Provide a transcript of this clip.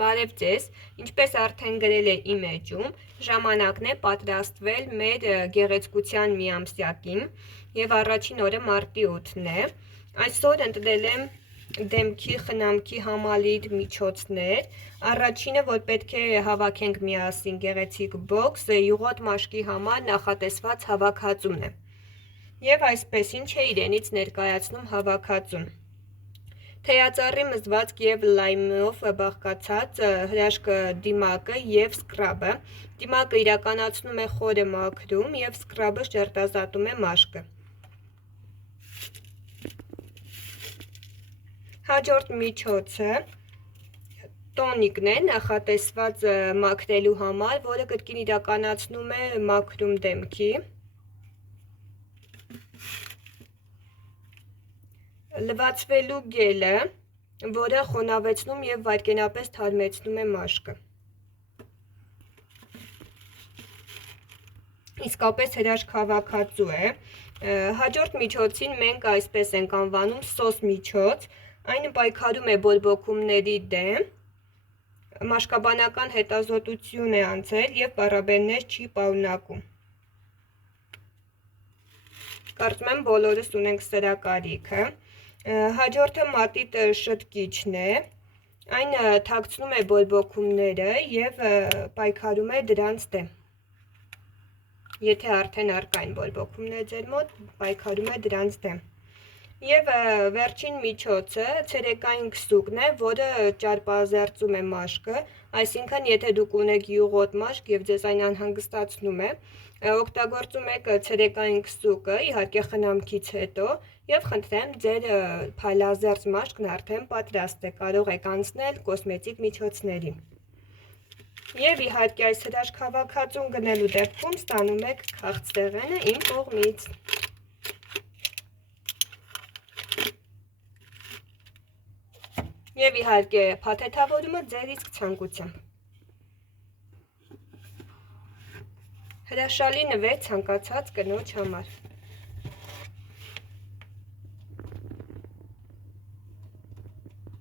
Բարև ձեզ, ինչպես արդեն գրել է իմ էջում, ժամանակն է պատրաստվել մեր գեղեցկության միամսյակին և առաջին օրը մարտի 8-ն է։ Այսօր ընտրել եմ դեմքի խնամքի համալիր միջոցներ։ Առաջինը, որ պետք է հավաքենք միասին գեղեցիկ բոքս, յուղոտ մաշկի համար նախատեսված հավաքածուն է։ Եվ այսպես, ինչ է իրենից ներկայացնում հավաքածուն։ Թեյածառի մզվածք և լայմով բաղկացած հրաշք դիմակը և սկրաբը։ Դիմակը իրականացնում է խորը մաքրում և սկրաբը շերտազատում է մաշկը։ Հաջորդ միջոցը տոնիկն է, նախատեսված մաքրելու համար, որը կրկին իրականացնում է մաքրում դեմքի։ Լվացվելու գելը, որը խոնավեցնում և վայրկենապես թարմեցնում է մաշկը։ Իսկապես հրաշք հավաքածու է։ Հաջորդ միջոցին մենք այսպես ենք անվանում սոս միջոց, այն պայքարում է բորբոքումների դեմ, մաշկաբանական հետազոտություն է անցել և պարաբեններ չի պարունակում։ Կարծում եմ բոլորս ունենք սրա կարիքը։ Հաջորդը մատիտ շտկիչն է, այն թաքցնում է բորբոքումները և պայքարում է դրանց դեմ։ Եթե արդեն առկա են բորբոքումներ ձեր մոտ, պայքարում է դրանց դեմ։ Եվ վերջին միջոցը ցերեկային քսուկն է, որը ճարպազերծում է մաշկը, այսինքն եթե դուք ունեք յուղոտ մաշկ և ձեզ այն անհանգստացնում է, օգտագործում եք ցերեկային քսուկը, իհարկե խնամքից հետո, և խնդրեմ ձեր փայլազերծ մաշկն արդեն պատրաստ է, կարող եք անցնել կոսմետիկ միջոցների։ Եվ իհարկե այս հրաշք հավաքածուն գնելու դեպքում ստանում եք քաղցրեղենը իմ կողմից։ Եվ իհարկե փաթեթավորումը ձեր իսկ ցանկությամբ։ Հրաշալի նվեր ցանկացած կնոջ համար։